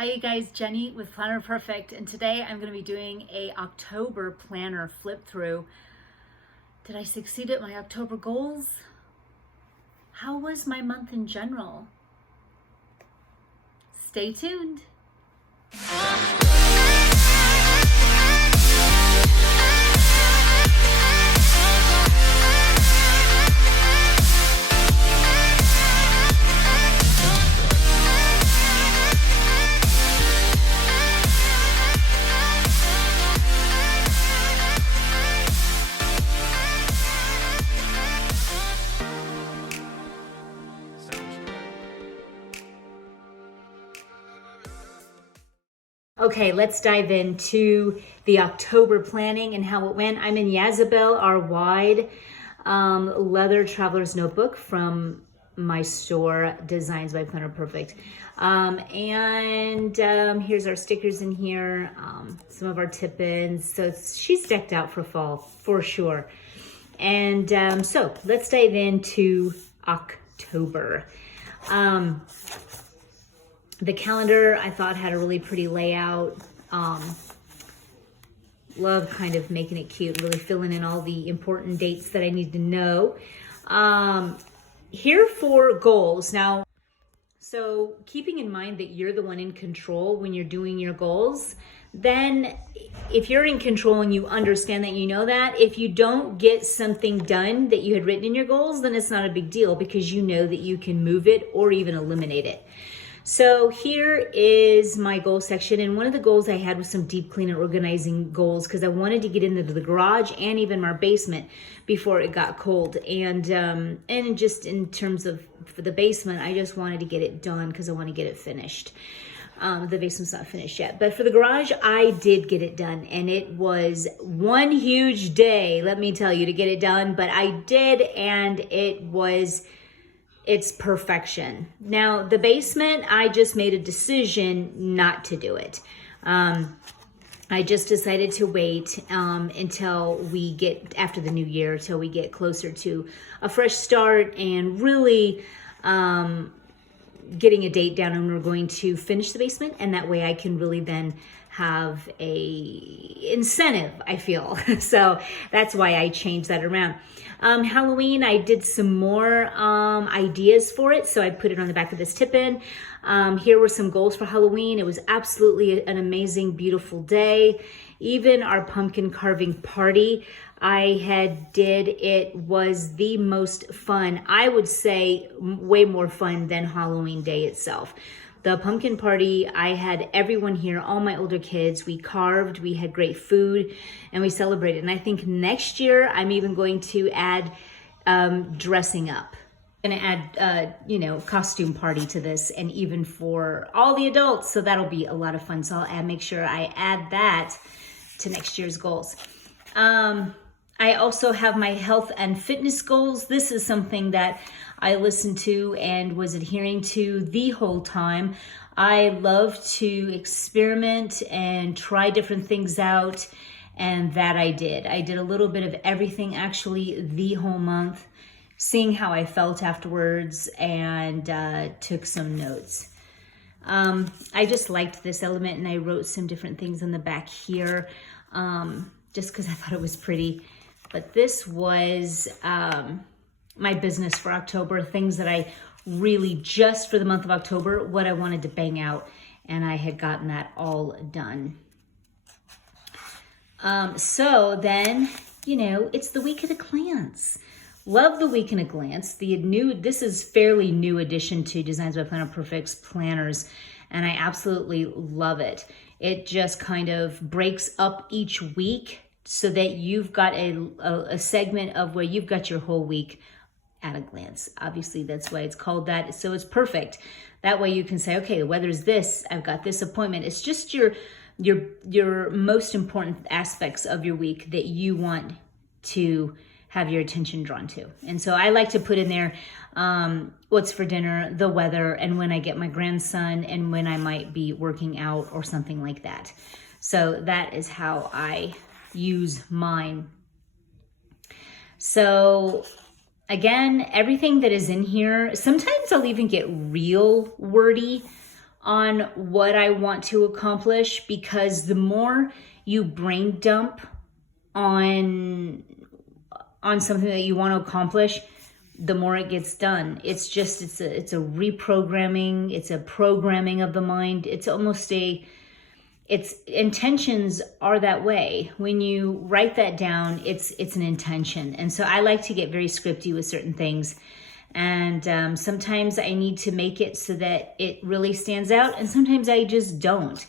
Hi you guys, Jenny with Planner Perfect, and today I'm going to be doing a October planner flip through. Did I succeed at my October goals? How was my month in general? Stay tuned. Okay, let's dive into the October planning and how it went. I'm in Yazzabelle, our wide leather traveler's notebook from my store, Designs by Planner Perfect. Here's our stickers in here, some of our tip-ins. So she's decked out for fall, for sure. And so let's dive into October. The calendar I thought had a really pretty layout. Love kind of making it cute, really filling in all the important dates that I need to know. Here for goals. Now, so keeping in mind that you're the one in control when you're doing your goals, then if you're in control and you understand that, you know that, if you don't get something done that you had written in your goals, then it's not a big deal because you know that you can move it or even eliminate it. So here is my goal section, and one of the goals I had was some deep clean and organizing goals because I wanted to get into the garage and even my basement before it got cold. And just in terms of for the basement, I just wanted to get it done because I want to get it finished. The basement's not finished yet, but for the garage, I did get it done, and it was one huge day, let me tell you, to get it done, but I did, and it's perfection. Now, the basement, I just made a decision not to do it. I just decided to wait until we get, after the new year, till we get closer to a fresh start and really getting a date down when we're going to finish the basement. And that way I can really then have a incentive, I feel. So that's why I changed that around. Halloween, I did some more ideas for it, so I put it on the back of this tip-in. Here were some goals for Halloween. It was absolutely an amazing, beautiful day. Even our pumpkin carving party it was the most fun. I would say way more fun than Halloween day itself. The pumpkin party, I had everyone here, all my older kids. We carved, we had great food, and we celebrated. And I think next year, I'm even going to add dressing up. I'm gonna add, costume party to this, and even for all the adults. So that'll be a lot of fun. So I'll make sure I add that to next year's goals. I also have my health and fitness goals. This is something that I listened to and was adhering to the whole time. I love to experiment and try different things out, and that I did. I did a little bit of everything actually the whole month, seeing how I felt afterwards, and took some notes. I just liked this element, and I wrote some different things on the back here just because I thought it was pretty. But this was my business for October, things that I really just for the month of October, what I wanted to bang out, and I had gotten that all done. So then, it's the week at a glance. Love the week in a glance. This is fairly new addition to Designs by Planner Perfect's planners, and I absolutely love it. It just kind of breaks up each week so that you've got a segment of where you've got your whole week at a glance. Obviously, that's why it's called that. So it's perfect. That way you can say, okay, the weather's this, I've got this appointment. It's just your most important aspects of your week that you want to have your attention drawn to. And so I like to put in there what's for dinner, the weather, and when I get my grandson, and when I might be working out or something like that. So that is how I use mine. So again, everything that is in here, sometimes I'll even get real wordy on what I want to accomplish, because the more you brain dump on something that you want to accomplish, the more it gets done. It's a reprogramming, it's a programming of the mind. It's intentions are that way. When you write that down, it's an intention. And so I like to get very scripty with certain things. And sometimes I need to make it so that it really stands out, and sometimes I just don't.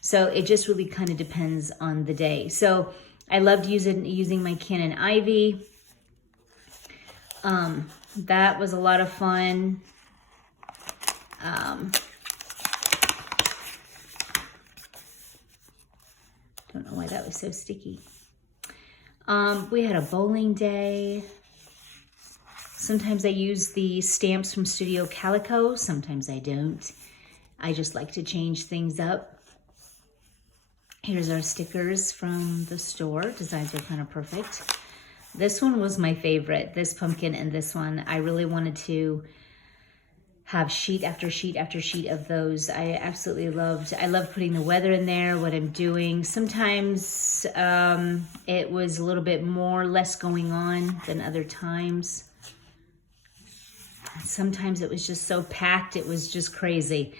So it just really kind of depends on the day. So I loved using my Canon Ivy. That was a lot of fun. Don't know why that was so sticky. We had a bowling day. Sometimes I use the stamps from Studio Calico. Sometimes I don't. I just like to change things up. Here's our stickers from the store. Designs are kind of perfect. This one was my favorite, this pumpkin and this one. I really wanted to have sheet after sheet after sheet of those. I absolutely loved. I love putting the weather in there, what I'm doing. Sometimes it was a little bit less going on than other times. Sometimes it was just so packed, it was just crazy.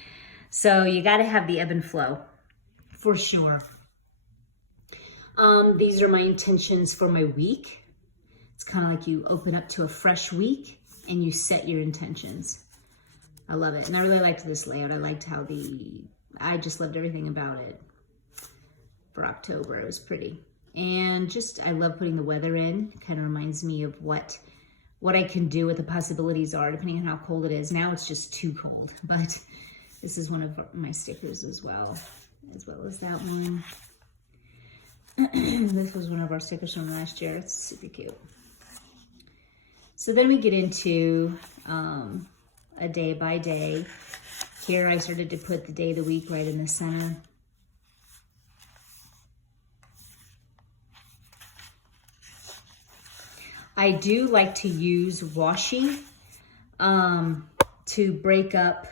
So you got to have the ebb and flow, for sure. These are my intentions for my week. It's kind of like you open up to a fresh week and you set your intentions. I love it. And I really liked this layout. I liked how I just loved everything about it. For October, it was pretty. And I love putting the weather in. It kind of reminds me of what I can do, what the possibilities are, depending on how cold it is. Now it's just too cold, but this is one of my stickers as well as that one. This was one of our stickers from last year. It's super cute. So then we get into a day by day. Here I started to put the day of the week right in the center. I do like to use washi to break up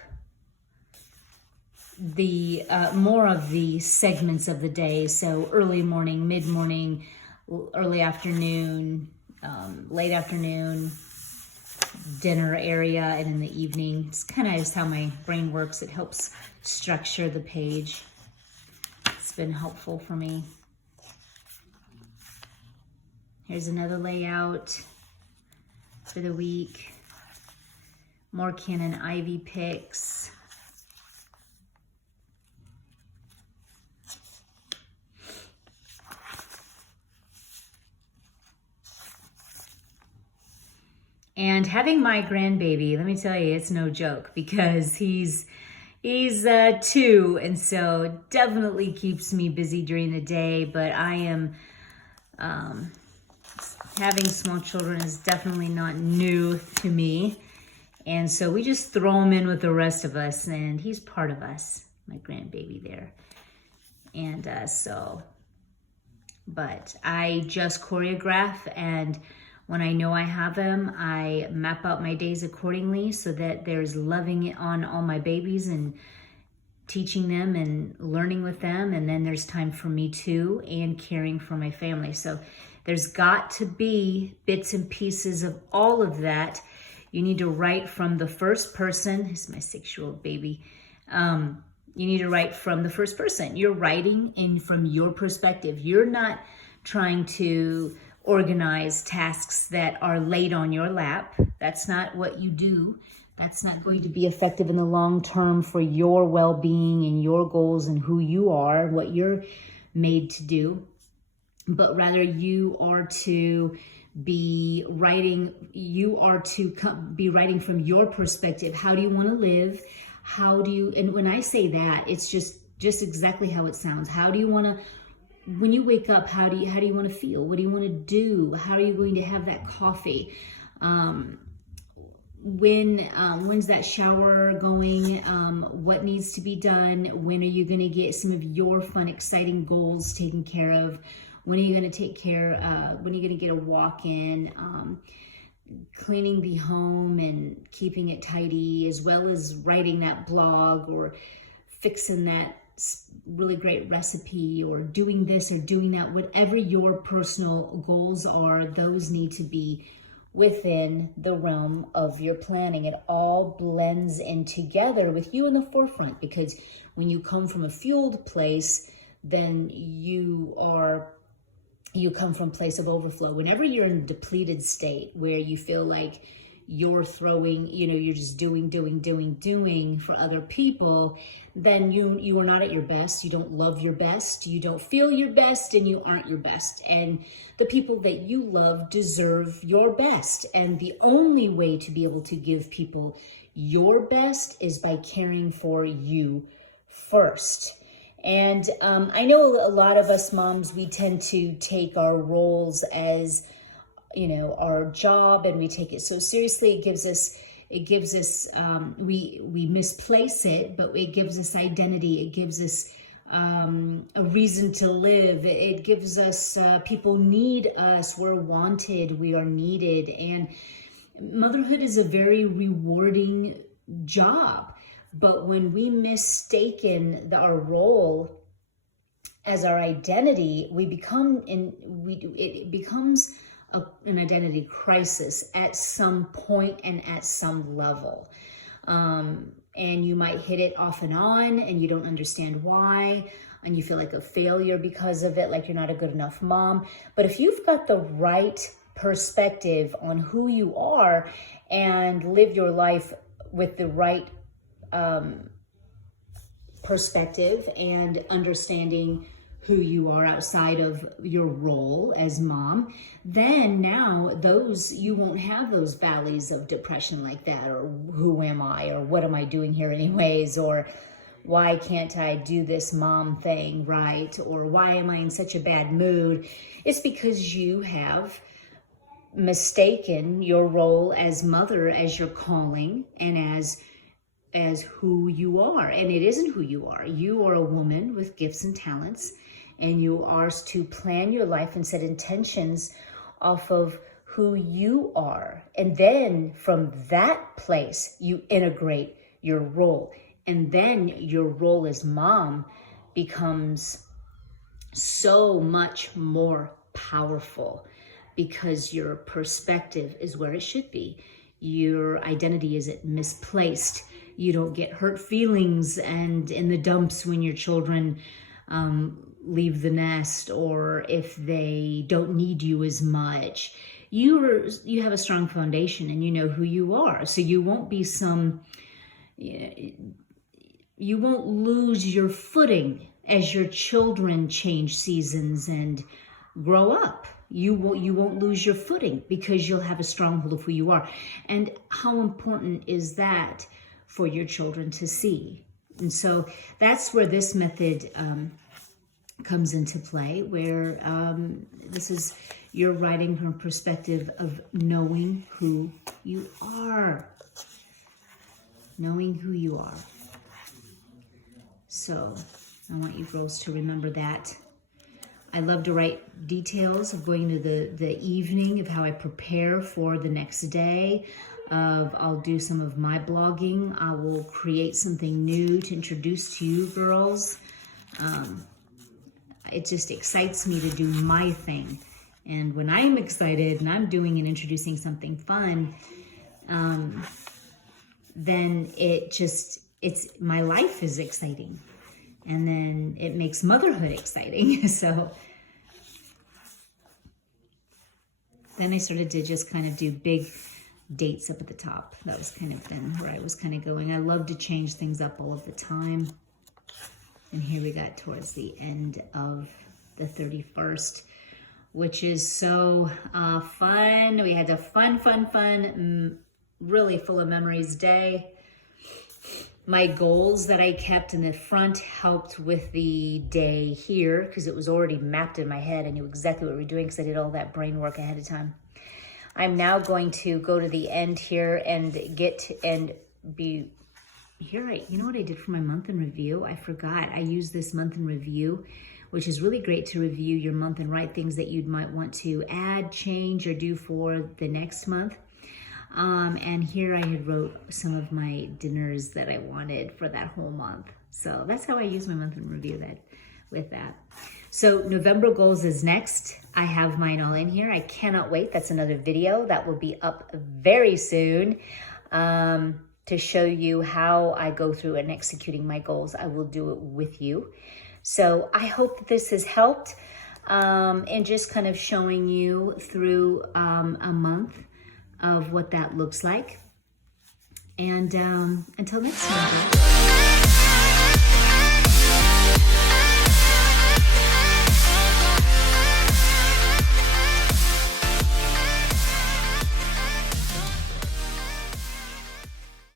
the more of the segments of the day. So early morning, mid-morning, early afternoon, late afternoon, dinner area, and in the evening. It's kind of just how my brain works. It helps structure the page. It's been helpful for me. Here's another layout for the week. More Canon Ivy pics. And having my grandbaby, let me tell you, it's no joke, because he's 2, and so definitely keeps me busy during the day. But I am having small children is definitely not new to me, and so we just throw him in with the rest of us, and he's part of us, my grandbaby there. And but I just choreograph, and when I know I have them, I map out my days accordingly so that there's loving it on all my babies and teaching them and learning with them. And then there's time for me too, and caring for my family. So there's got to be bits and pieces of all of that. You need to write from the first person. This is my 6-year-old baby. You need to write from the first person. You're writing in from your perspective. You're not trying to organize tasks that are laid on your lap. That's not what you do. That's not going to be effective in the long term for your well-being and your goals and who you are, what you're made to do. But rather you are to be writing, be writing from your perspective. How do you want to live? And when I say that, it's just exactly how it sounds. How do you want to, when you wake up, how do you want to feel? What do you want to do? How are you going to have that coffee? When's that shower going? What needs to be done? When are you going to get some of your fun, exciting goals taken care of? When are you going to when are you going to get a walk in? Cleaning the home and keeping it tidy, as well as writing that blog or fixing that really great recipe or doing this or doing that. Whatever your personal goals are, those need to be within the realm of your planning. It all blends in together with you in the forefront, because when you come from a fueled place, then you come from a place of overflow. Whenever you're in a depleted state where you feel like you're throwing, you're just doing for other people, then you are not at your best. You don't love your best. You don't feel your best, and you aren't your best. And the people that you love deserve your best. And the only way to be able to give people your best is by caring for you first. And I know a lot of us moms, we tend to take our roles as, our job, and we take it so seriously. It gives us, we misplace it, but it gives us identity. It gives us a reason to live. It gives us, people need us. We're wanted. We are needed. And motherhood is a very rewarding job. But when we mistaken our role as our identity, it becomes an identity crisis at some point and at some level. And you might hit it off and on, and you don't understand why, and you feel like a failure because of it, like you're not a good enough mom. But if you've got the right perspective on who you are and live your life with the right perspective and understanding who you are outside of your role as mom, then now you won't have those valleys of depression like that, or who am I, or what am I doing here anyways, or why can't I do this mom thing right, or why am I in such a bad mood. It's because you have mistaken your role as mother as your calling and as who you are. And it isn't who you are. You are a woman with gifts and talents, and you are to plan your life and set intentions off of who you are. And then from that place, you integrate your role. And then your role as mom becomes so much more powerful, because your perspective is where it should be. Your identity isn't misplaced. You don't get hurt feelings and in the dumps when your children leave the nest, or if they don't need you as much. You have a strong foundation, and you know who you are. So you won't be you won't lose your footing as your children change seasons and grow up. You won't lose your footing, because you'll have a stronghold of who you are. And how important is that for your children to see? And so that's where this method comes into play, where this is you're writing from a perspective of knowing who you are. Knowing who you are. So I want you girls to remember that. I love to write details of going to the evening, of how I prepare for the next day. I'll do some of my blogging. I will create something new to introduce to you girls. It just excites me to do my thing. And when I'm excited and I'm doing and introducing something fun, then my life is exciting. And then it makes motherhood exciting. So then I started to just kind of do big dates up at the top. That was kind of then where I was kind of going. I love to change things up all of the time. And here we got towards the end of the 31st, which is so fun. We had a fun, really full of memories day. My goals that I kept in the front helped with the day here, because it was already mapped in my head. I knew exactly what we were doing because I did all that brain work ahead of time. I'm now going to go to the end here and you know what I did for my month in review? I forgot. I use this month in review, which is really great to review your month and write things that you might want to add, change, or do for the next month. And here I had wrote some of my dinners that I wanted for that whole month. So that's how I use my monthly review with that. So November goals is next. I have mine all in here. I cannot wait. That's another video that will be up very soon to show you how I go through and executing my goals. I will do it with you. So I hope that this has helped and just kind of showing you through a month of what that looks like. And until next time.